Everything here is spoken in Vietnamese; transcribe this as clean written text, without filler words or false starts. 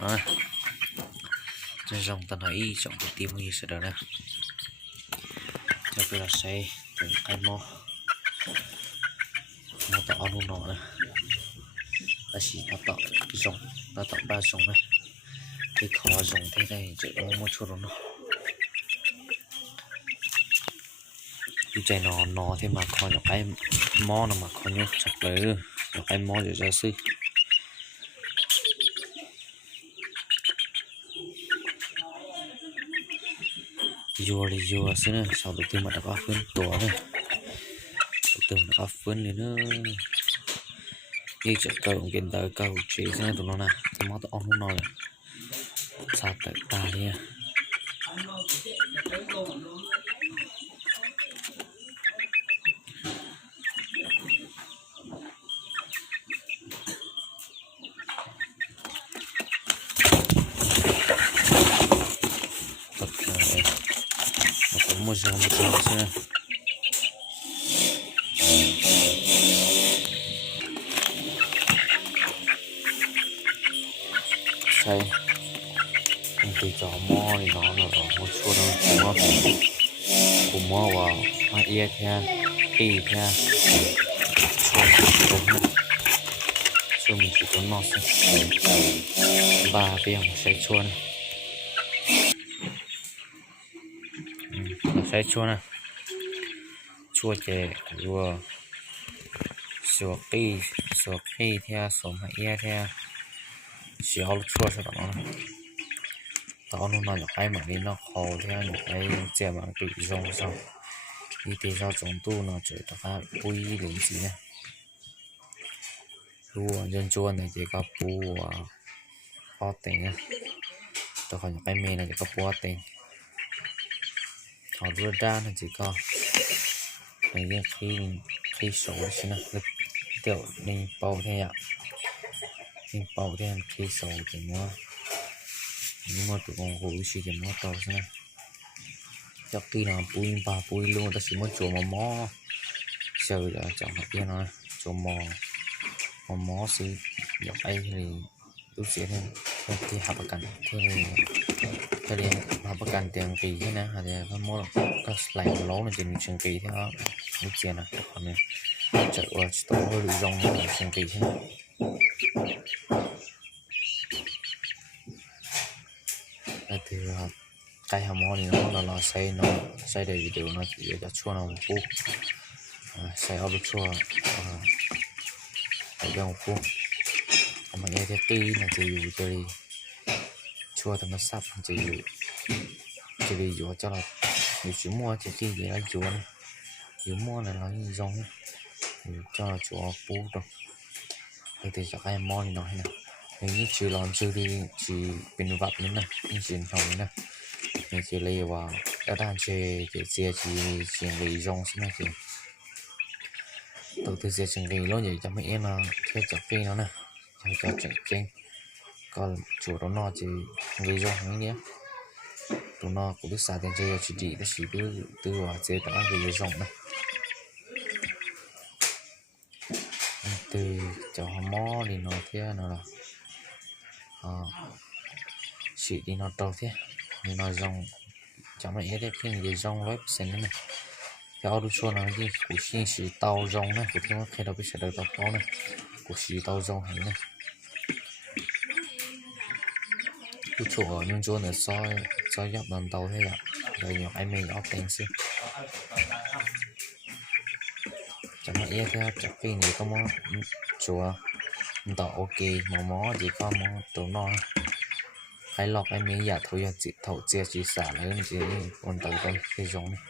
Đó. Trên dòng ta nói chọn cái tim như sẽ đó nè. Cho tôi là xe từ cái mô nó tạo luôn nó nè. Ta chỉ nó tạo cái dòng, nó tạo ba dòng này. Cái khó dòng thế này chỉ có một chút nó. Cái chạy nó thế mà còn những cái mò nó mà còn nhớ chặt lấy những cái mò để ra sư. Vua xin nè, sau đầu tiên mà đã có phun tổ này, đầu tiên đã có phun này nữa, đi chợ cầu kiện tới cầu chế ra tụi nó nè, thì mót on nó nè, sạt tại ta đi nha. Tập này, nó có một giờ xin nè. Xây công ty cho mò thì nó là một số nó cũng mò vào mà ia theo đi theo số mình chỉ có nó ba biếng xây chua này xây chua này chua chè vừa sủa cây theo sủa mà ia theo xíu chua cho nó tao nó là cái mà đi nó khó theo những cái chè mà bị rong xong đi từ ra trong tu nó chỉ có bùi đến gì nè lúa dân chua này chỉ có bù có tiền nè tao còn những cái mê này chỉ có bù tiền họ đưa ra là chỉ có này khi số xin nè tiểu nên bao thế ạ nên bao thế khi số thì nó nhưng mà tụi con gối xí thì nó tao xem chắc khi nào bùi luôn ta chỉ muốn chỗ mà mó sờ ra chẳng hạn kia nói chỗ mó xí dọc ấy thì lúc xí thêm thì học cần thêm cái này học cần tiền kỳ thế này thì nó mua các lại lố là tiền tiền kỳ thế đó lúc tiền này còn này chạy qua tổ hơi bị rong là tiền kỳ thế này thì cái hàm mò này nó là xây để video nó chỉ để chua nào một phút xây ở bên chua ở bên một phút mà nghe thấy tí là chỉ chơi chua thì nó sắp chỉ vì dụ cho là nhiều chữ mua chỉ khi gì là chua này chữ mua này là như rong cho là chua phút đâu thì cho cái hàm mò này nói nè những chữ làm chữ đi chỉ bên vặt nữa nè những chữ hồng nè những chữ lấy vào đã đang chơi chỉ lấy rong xin này thì đầu tư sẽ chẳng lấy lo vậy cho mấy em là theo chặt cây nó nè cho chặt cây còn chủ đó nó chỉ lấy rong như nhé tụi nó cũng biết xài tiền chơi chỉ để chỉ từ vào chơi đã lấy rong này từ cho mò thì nó thế nào là chỉ đi nó trâu thế nhưng nó rong chẳng phải hết cái gì rong web sen này theo đúng số này thì của xin chỉ tàu rong này của chúng khi đâu biết sẽ được tàu to này của chỉ tàu rong này này cái chỗ ở những chỗ này soi dọc đoàn tàu thế là rồi nhiều ai mình ốp tiền xí chẳng phải hết theo chắc cái này có món chùa tàu ok mó chỉ có món tàu non hay lọc em nghĩ giả thôi chỉ thầu chia chỉ xả lấy chỉ còn tàu đây cái giống này